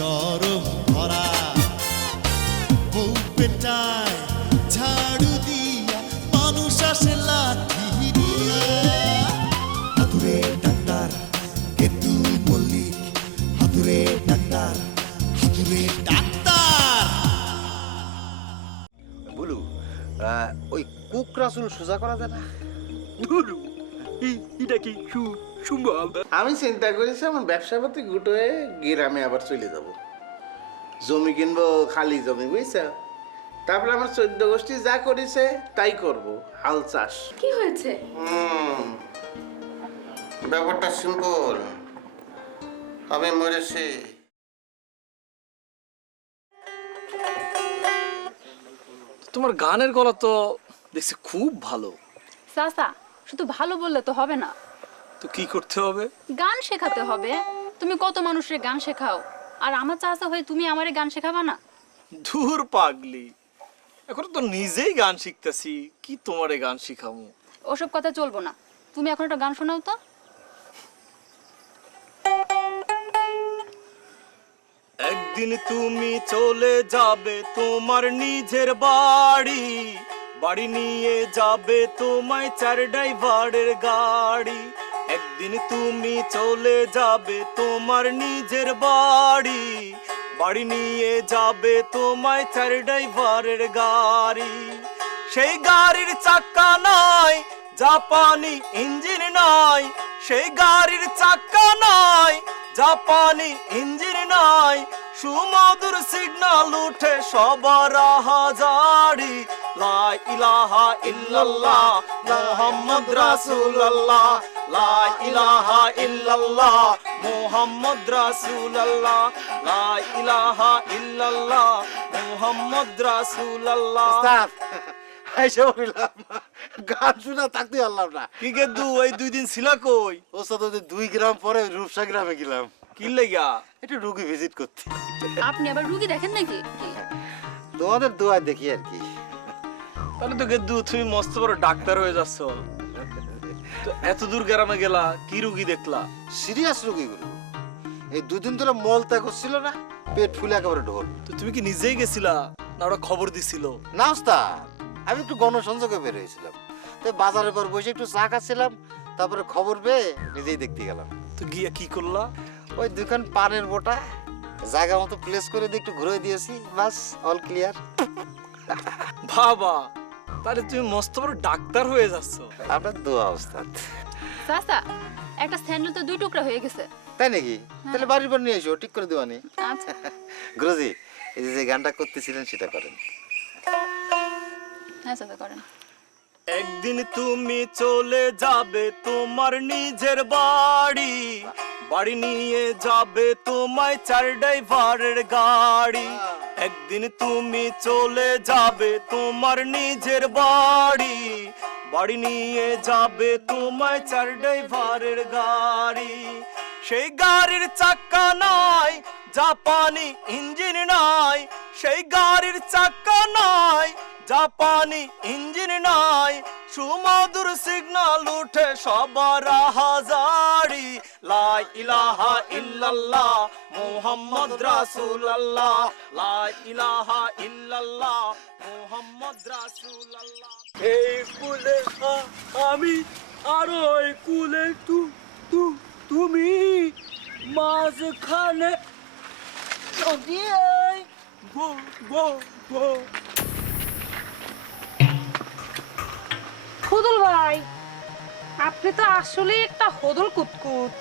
চরম ধরা বউ পেটায় ঝাড়ু দিয়া মানুষ আসে লাঠি দিয়া। হাতুরে ডাক্তার কেতু মল্লিক। হাতুরে ডাক্তার হাতুরে ডাক্তার। বলু ওই কুকরা চুল সোজা করা যায় না? ধুরু এটা কি সু- সম্ভব। আমি চিন্তা করেছি আমার ব্যবসা পাতি গুটোয়ে গ্রামে আবার চলে যাব। জমি কিনবো খালি জমি বুঝছ? তারপরে আমার চোদ্দ গোষ্ঠী যা করেছে তাই করব হাল চাষ। কি হয়েছে? ব্যাপারটা সিম্পল আমি মরেছি। তোমার গানের গলা তো দেখছি খুব ভালো। সাসা শুধু ভালো বললে তো হবে না। তো কি করতে হবে? গান শেখাতে হবে। তুমি কত মানুষের গান শেখাও? আর আমার চাষা হয়ে তুমি আমারে গান শেখাবা না? ধুর পাগলি। এখন তো নিজেই গান শিখতেছি। কি তোমারে গান শিখামু ওসব কথা চলবো না। তুমি এখন একটা গান শোনাও তো। একদিন তুমি চলে যাবে তোমার নিজের বাড়ি। বাড়ি নিয়ে যাবে তোমায় চার ড্রাইভারের গাড়ি। একদিন তুমি চলে যাবে তোমার নিজের বাড়ি। বাড়ি নিয়ে যাবে তোমায় চার ড্রাইভারের গাড়ি। সেই গাড়ির চাক্কা নাই, জাপানি ইঞ্জিন নাই। সেই গাড়ির চাকা নাই, জাপানি ইঞ্জিন নাই। সুমধুর সিগনাল উঠে সবার হাজারি। লা ইলাহা ইল্লাল্লাহ মুহাম্মদ রাসূলুল্লাহ। লা ইলাহা ইল্লাল্লাহ মুহাম্মদ রাসূলুল্লাহ। লা ইলাহা ইল্লাল্লাহ মুহাম্মদ রাসূলুল্লাহ। এসে বললাম গান শোনা থাকতে পারলাম না। কি গে দু এই দুই দিন ছিলা কই? ওস্তাদ দুই গ্রাম পরে রূপসা গ্রামে গেলাম। কি লেগা? একটু রুগী ভিজিট করতে। আপনি আবার রুগী দেখেন নাকি? তোমাদের দোয়া দেখি আর কি। তাহলে তো গেদ্দু তুমি মস্ত বড় ডাক্তার হয়ে যাচ্ছ। তো এত দূর গ্রামে গেলা কি রুগী দেখলা? সিরিয়াস রুগীগুলো এই দুদিন ধরে মল ত্যাগ করছিল না পেট ফুলে একেবারে ঢোল। তো তুমি কি নিজেই গেছিলা না ওরা খবর দিছিল? না ওস্তাদ আমি একটু গণসংযোগে বের হয়েছিলাম। তো বাজারের পর বসে একটু চা খাচ্ছিলাম তারপরে খবর পেয়ে নিজেই দেখতে গেলাম। তো গিয়া কি করলা? ওই দুখান পানের বোটা জায়গা মতো প্লেস করে দিয়ে একটু ঘুরে দিয়েছি বাস অল ক্লিয়ার বাবা তাহলে তুমি মস্ত বড় ডাক্তার হয়ে যাচ্ছ। আপনার দোয়া ওস্তাদ। সাসা একটা স্যান্ডেল তো দুই টুকরা হয়ে গেছে। তাই নাকি? তাহলে বাড়ির পর নিয়ে এসো ঠিক করে দেওয়ানি আচ্ছা। গুরুজি এই যে যে গানটা করতেছিলেন সেটা করেন। হ্যাঁ চাচা করেন। একদিন তুমি চলে যাবে তোমার নিজের বাড়ি। বাড়ি নিয়ে যাবে তোমায় চার ড্রাইভারের গাড়ি। একদিন তুমি চলে যাবে তোমার নিজের বাড়ি। বাড়ি নিয়ে যাবে তোমায় চার ড্রাইভারের গাড়ি। সেই গাড়ির চাক্কা নাই, জাপানি ইঞ্জিন নাই। সেই গাড়ির চাক্কা নাই, জাপানি ইঞ্জিন নাই সুমধুর সিগনাল উঠে সবার হাজারি। লা ইলাহা ইল্লাল্লাহ মুহাম্মদ রাসূলুল্লাহ। লা ইলাহা ইল্লাল্লাহ মুহাম্মদ রাসূলুল্লাহ। এই ফুলে আমি আর ওই কুলে তু তু তুমি মাঝখানে। গো গো গো। খুদুল ভাই আপনি তো আসলে একটা হদল কুতকুত।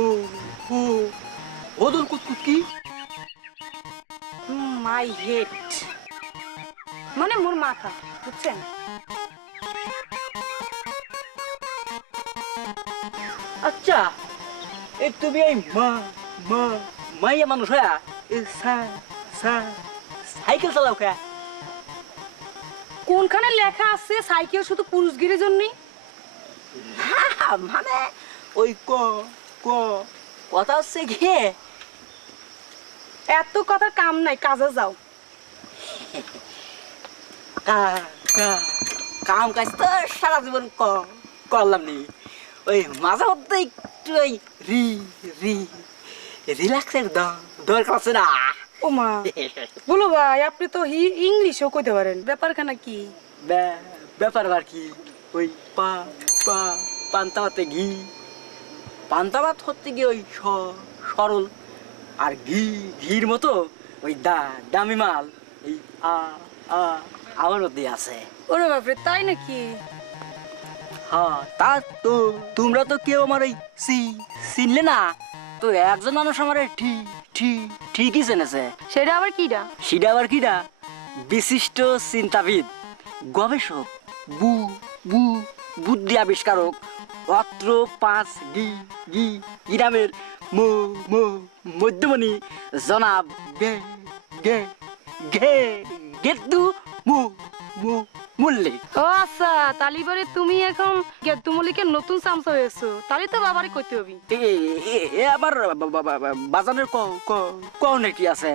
ও ও ওদল কুতকুত কি? My head. মানে মোর মাথা বুঝছেন? আচ্ছা এ তুমি এই মা মা মাইয়া মানুষ হ্যাঁ সাইকেল চালাও কে? কোনখানে লেখা আছে? সাইকেল শুধু পুরুষগিরির জন্যই? মানে ওই ক ক কথা হচ্ছে গিয়ে এত কথার কাম নাই কাজে যাও। কাম কাজ তো সারা জীবন ক করলাম নি। ওই মাঝে মধ্যে একটু ওই রি রি রিল্যাক্সের দরকার আছে না। ও মা বলো ভাই আপনি তো ইংলিশও কইতে পারেন। ব্যাপারখানা কি? ব্যাপার আর কি? ওই পা পা পান্তাবাতে ঘি। পান্তাবাত হচ্ছে কি ওই সরল আর ঘি ঘির মতো ওই দা দামি মাল। এই আ আ আমার মধ্যে আছে। ওরে বাপরে তাই নাকি? হ্যাঁ তা তো তোমরা তো কেউ আমার ওই সি চিনলে না? তো একজন মানুষ আমার ঠিক ঠিকই চেনেছে সেটা আবার কিডা? সেটা আবার কিরা বিশিষ্ট চিন্তাবিদ গবেষক বু বু বুদ্ধি আবিষ্কারক অত্র পাঁচ গি গি গ্রামের মো মো মধ্যমণি জনাব গে গে গে গেদ্দু মু মু মল্লিক ও আচ্ছা তালিবারে তুমি এখন গেদ্দু মল্লিকের নতুন চামচা হয়েছো তাহলে তো বাবারই করতে হবি। এ এ- এ আবার বা- বা- বা- বা- বাজানের ক ক কি আছে?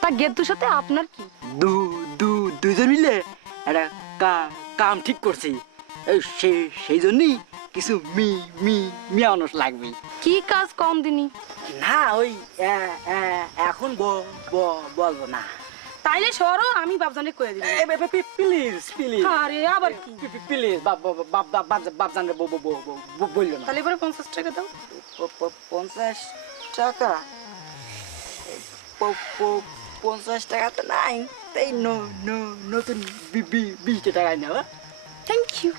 তা গেদ্দুর সাথে আপনার কি? দু দু দুজন মিলে একটা কাম ঠিক করছি। সেই জন্যই কিছু মি মি মিয়া মানুষ লাগবে। কি কাজ কম দিনই না ওই এখন বলব না। তাইলে সরো আমি বাবজানে কয়ে দিবি। প্লিজ প্লিজ আরে আবার কি? প্লিজ বাপজান বলল না। তাহলে এবারে পঞ্চাশ টাকা দাও। পঞ্চাশ টাকা? পঞ্চাশ টাকা তো নাই। তাই ন- ন- নতুন বি- বি- বিশটা টাকায় নেওয়া থ্যাংক ইউ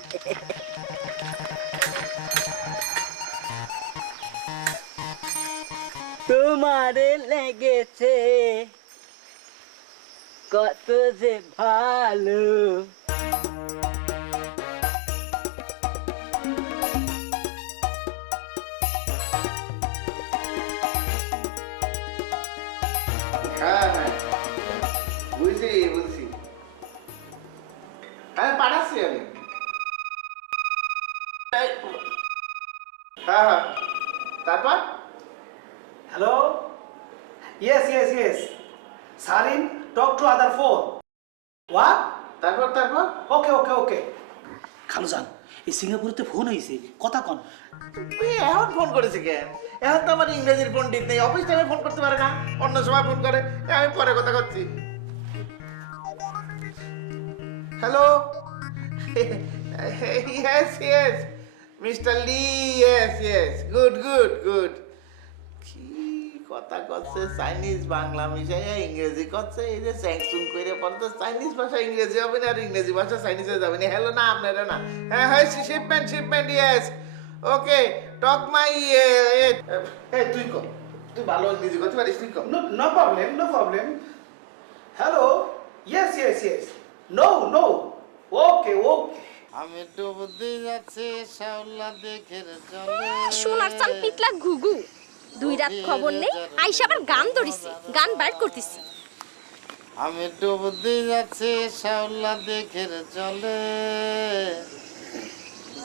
তোমারে লেগেছে কত যে ভালো। হ্যাঁ হ্যাঁ। বুঝছি বুঝছি। হ্যাঁ পাঠাচ্ছি আমি। হ্যাঁ হ্যাঁ। তারপর? Hello? Yes, yes, yes. Sarin, talk to other phone. What? তারপর তারপর? Okay, okay, okay. খালুজান এই সিঙ্গাপুরেতে ফোন হয়েছে কথা কন। তুই এখন ফোন করেছি কেন এখন তো আমার ইংরেজির পণ্ডিত নেই। অফিস টাইমে ফোন করতে পারে না। অন্য সময় ফোন করে। আমি পরে কথা করছি। Hello yes mister Lee yes yes good good good কি কথা করছে চাইনিজ বাংলা মিশাইয়া ইংরেজি করছে এই যে স্যাংসুং করে পরে তো চাইনিজ ভাষা ইংরেজি হবে না আর ইংরেজি ভাষা চাইনিজে যাবে না হ্যালো না আপনারা না হ্যাঁ হ্যাঁ shipment shipment yes okay talk my এ তুই কর তুই ভালো ইংরেজি করতে পারিস তুই কর no no problem, no problem. Hello? Yes yes yes. No, no. Okay okay. আমি ডুবতে যাচ্ছি শাওলা দেখে জলে সোনার চান পিতলা ঘুঘু দুই রাত খবর নেই আইসা আবার গান ধরিছে গান বার করতেছি। আমি ডুবতে যাচ্ছি শাওলা দেখের জলে।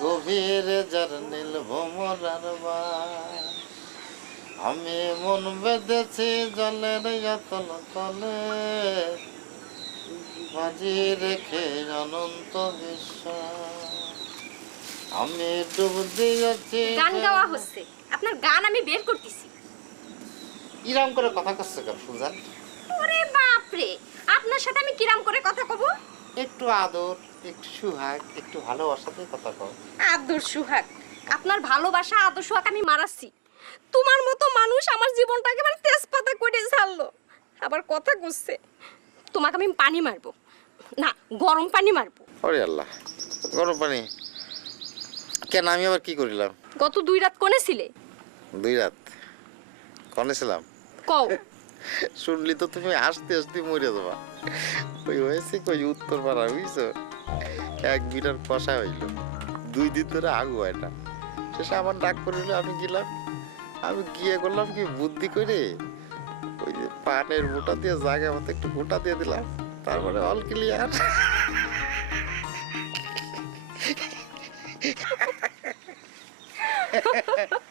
গভীর যার নীল ভোমরার বাস। আমি মন বেঁধেছি জলের অতল তলে। বাজি রেখে অনন্ত বিশ্বাস। আমি ডুব দিয়েছি গান গাওয়া হচ্ছে। আপনার গান আমি বের করতেছি। ইরাম করে কথা করছে কেন সুজান? ওরে বাপ রে আপনার সাথে আমি কিরাম করে কথা কব? একটু আদর একটু সুহাগ একটু ভালোবাসাতে কথা কও। আদর সুহাগ। আপনার ভালোবাসা আদর সুহাগ আমি মারাচ্ছি। তোমার মতো মানুষ আমার জীবনটা একেবারে তেজপাতা করে ছাড়লো। আবার কথা করছে তোমাকে আমি পানি মারবো। না গরম পানি মারবো। ওরে আল্লাহ গরম পানি। কেন আমি আবার কি করিলাম? গত দুই রাত কোনে ছিলে? দুই রাত কনে ছিলাম? কও। শুনলি তো তুমি আসতে আসতে মরে যাবা। ওই হয়েছে কই উত্তর পাড়া বুঝছ? এক বিটার কষা হইল। দুই দিন ধরে আগু হয় না। শেষে আমার ডাক করিল আমি গেলাম। আমি গিয়ে করলাম কি বুদ্ধি করে ওই যে পানের মোটা দিয়ে জায়গা মতো একটু গোটা দিয়ে দিলাম। তারপরে অল ক্লিয়ার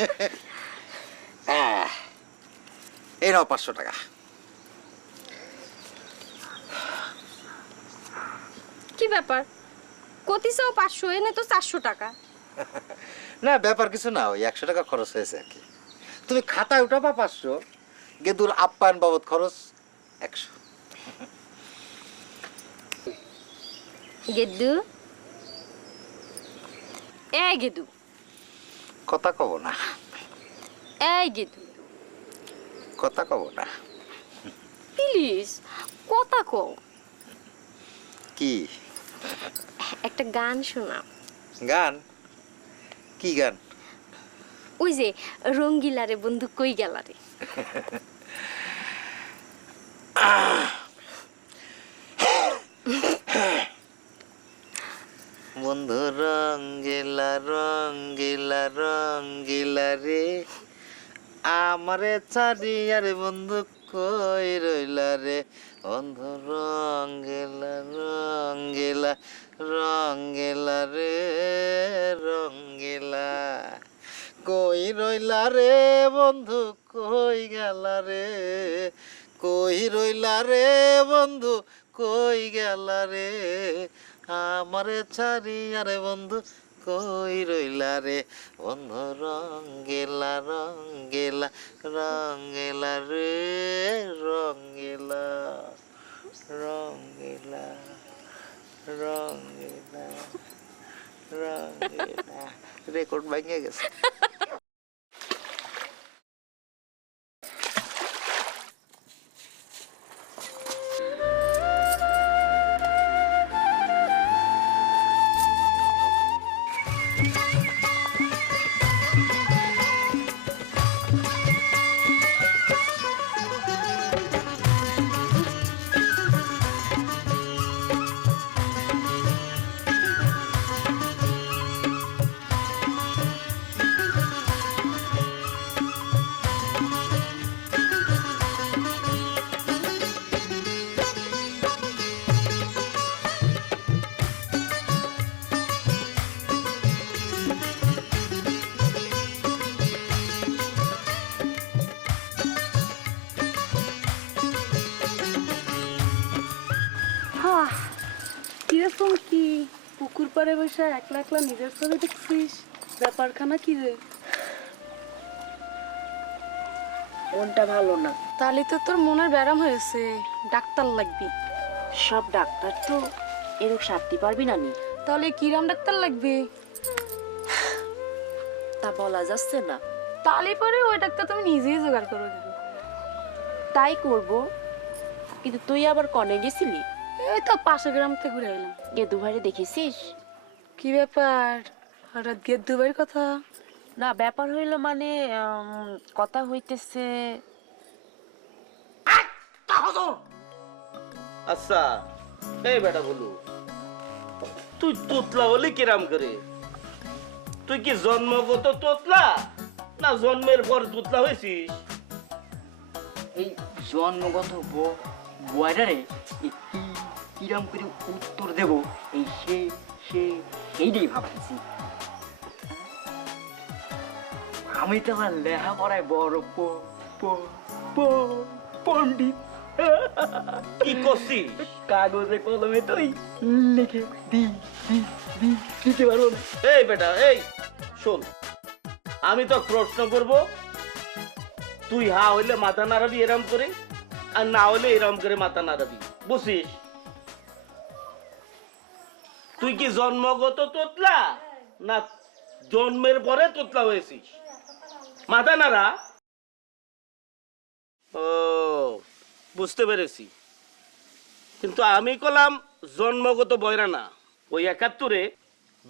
এই নাও পাঁচশো টাকা। কি ব্যাপার? কতি চাও পাঁচশো এনে তো চারশো টাকা। না ব্যাপার কিছু না ওই একশো টাকা খরচ হয়েছে আর কি। তুমি খাতায় উঠাবা পাঁচশো গেদুর আপ্যায়ন বাবদ খরচ একশো। গেদু? এ গেদু। কথা কব না। এই গেদু কথা কব না। প্লিজ কথা কও। কি? একটা গান শোনা গান? কি গান? ওই যে রঙ্গিলারে বন্ধু কই গেলারে বন্ধু, রঙ্গিলা রঙ্গিলা রঙ্গিলা রে। আমারে চারিয়ার বন্ধু কই রইলা রে? বন্ধু, রঙ্গিলা রঙ্গিলা রঙ্গিলা রে, রঙ্গিলা। কই রইলা রে বন্ধু, কই গেলা রে? কই রইলা রে বন্ধু, কই গেলা রে? আমারে ছাড়ি, আরে বন্ধু, কই রইলা রে? বন্ধু রঙ্গেলা রঙ্গেলা রঙ্গেলা রে রঙ্গেলা রঙ্গেলা রঙ্গেলা রঙ্গেলা রেকর্ড ভেঙে গেছে। কীরকম কি? পুকুর পাড়ে বসে একলা একলা নিজের ছবি দেখছিস? ব্যাপারখানা কি রে? মনটা ভালো না। তাহলে তো তোর মনের ব্যারাম হয়েছে ডাক্তার লাগবি। সব ডাক্তার তো এরকম সারতে পারবি না নি। তাহলে কিরাম ডাক্তার লাগবে? তা বলা যাচ্ছে না। তাহলে পরে ওই ডাক্তার তুমি নিজেই জোগাড় করে দিবি তাই করব। কিন্তু তুই আবার কনে গেছিলি? এই তো পাশের গ্রাম থেকে ঘুরে এলাম। গেদু ভাইরে দেখেছিস? কি ব্যাপার? হঠাৎ গেট দুবার কথা? না ব্যাপার হইল মানে উম, কথা হইতেছে আচ্ছা এই বেটা বলু তুই তোতলা বলি কিরাম করে? তুই কি জন্মগত তোতলা? না জন্মের পর তোতলা হয়েছিস? এই জন্মগত বয়ডারে কিরাম করে উত্তর দেব? এই সে সে সেইটাই ভাবতেছি আমি তো আমার লেখা পড়ায় বড় পণ্ডিত। কি করছিস? কাগজে কলমে তো লিখে দি দি দি দিতে পারব না। এই বেটা এই শোন। আমি তো প্রশ্ন করব তুই হা হইলে মাথা নাড়াবি এরম করে আর না হইলে এরম করে মাথা নাড়াবি। বুঝছিস? তুই কি জন্মগত তোতলা? না, জন্মের পরে তোতলা হয়েছিস। মাথা নাড়া। ও, বুঝতে পেরেছি। কিন্তু আমি কলাম জন্মগত বয়রা না ওই একাত্তরে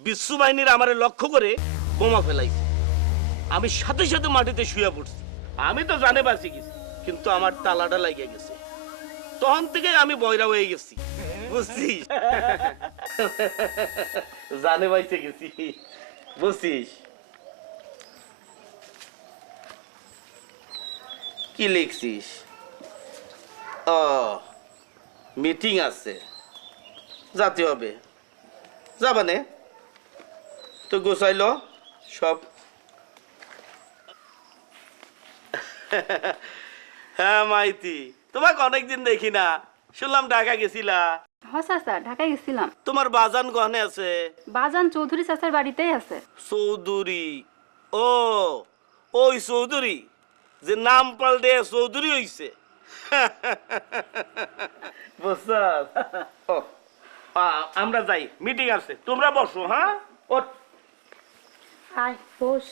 বিশ্ব বাহিনীর আমারে লক্ষ্য করে বোমা ফেলাইছে। আমি সাথে সাথে মাটিতে শুয়ে পড়ছি। আমি তো জানে বাঁচি গেছি, কিন্তু আমার তালাটা লাগিয়ে গেছে। তখন থেকে আমি বয়রা হয়ে গেছি। বুঝছিস? জানে বাইছে গেছি বুঝছিস কি লিখছিস ও মিটিং আছে যাতে হবে যাবানে তো গোছাইল সব হ্যাঁ মাইতি তোমাকে অনেকদিন দেখি না শুনলাম ঢাকা গেছিলা হ চাচা ঢাকায় গেছিলাম। তোমার বাজান গহনে আছে? বাজান চৌধুরী চাচার বাড়িতেই আছে। চৌধুরী। ও ওই চৌধুরী যে নাম পাল্টে চৌধুরী হইছে? ও, আমরা যাই মিটিং আছে তোমরা বসো হ্যাঁ? ওঠ। আয় বস।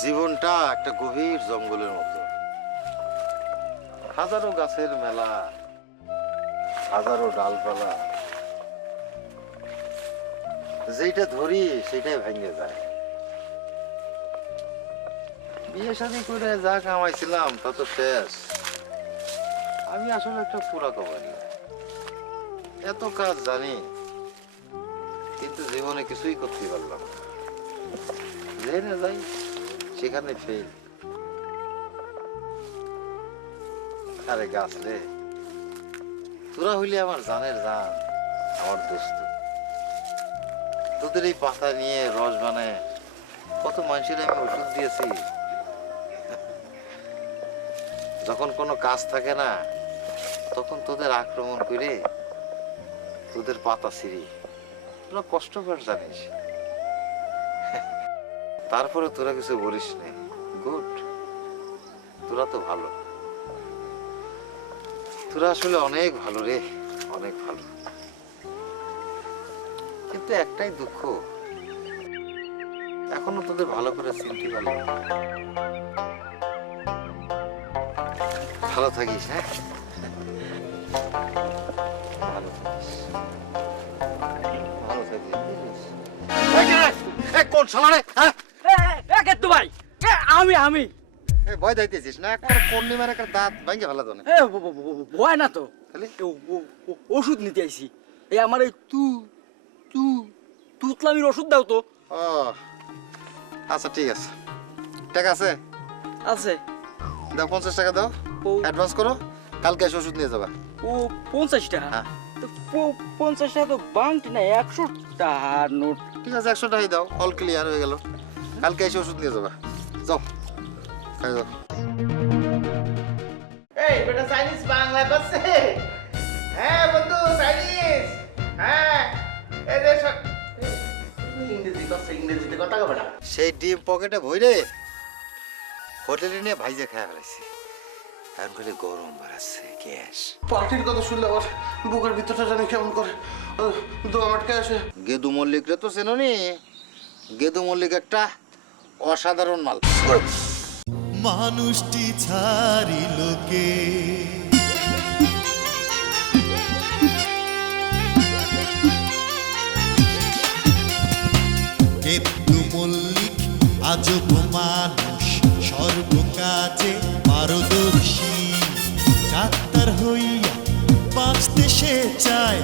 জীবনটা একটা গভীর জঙ্গলের মতো। হাজারো গাছের মেলা, হাজারো ডালপালা। যেটা ধরি, সেটাই ভেঙে যায়। বিয়ে শাদী করে যা কামাইছিলাম, তা তো শেষ। আমি আসলে একটা পুরা কমানি এত কাজ জানি, কিন্তু জীবনে কিছুই করতে পারলাম না। যেখানে যাই, সেখানে ফেল। আরে গাছ রে। তোরা হইলে আমার জানের জান, আমার দোস্ত। তোদের এই পাতা নিয়ে রস বানায় কত মানুষের আমি ওষুধ দিয়েছি। যখন কোনো কাজ থাকে না, তখন তোদের আক্রমণ করে তোদের পাতা ছিঁড়ি। তোরা কষ্ট কর জানিস। তারপরে তোরা কিছু বলিস নে। গুড। তোরা তো ভালো। তোরা আসলে অনেক ভালো রে, অনেক ভালো। কিন্তু একটাই দুঃখ, এখনও তোদের ভালো করে চিনতে পারি ভালো থাকিস হ্যাঁ? ভাই? আমি আমি। ভয় দিতেছিস না? একবার পূর্ণিমার একটা দাঁত ভাঙে ফেলা তো এ, ভয় না তো। তাহলে? ওষুধ নিতে আইছি। এই আমার এই তু তু তুতলামির ওষুধ দাও তো। ও আচ্ছা ঠিক আছে। টাকা আছে? আছে। দাও পঞ্চাশ টাকা দাও। অ্যাডভান্স করো। কালকে এসে ওষুধ নিয়ে যাবা। ও পঞ্চাশ টাকা? হ্যাঁ। পঞ্চাশ টাকা তো বাংটি না একশো টাকার নোট। ঠিক আছে একশো টাকাই দাও। অল ক্লিয়ার হয়ে গেল। কালকে এসে ওষুধ নিয়ে যাবা। যাও। এই বেটা চাইনিজ বাংলা করছে? হ্যাঁ বন্ধু চাইনিজ হ্যাঁ। এই রে সব ইংরেজি করছে ইংরেজিতে কথা কবে না? সেই ডিম পকেটে ভইরে হোটেলে নিয়ে ভাইজে খাই ফেলাইছি এখন করে গরম বাড়াচ্ছে গ্যাস। পার্টির কথা শুনলে আবার বুকের ভিতরটা জানি কেমন করে দোয়া মাটকে আসে। গেদু মল্লিক রে তো চেননি গেদু মল্লিক একটা অসাধারণ মাল। মানুষটি ছাড়িলকে কেতু মল্লিক আজব মানুষ সর্বকাজে পারদর্শী। ডাক্তার হইয়া বাঁচতে সে চায়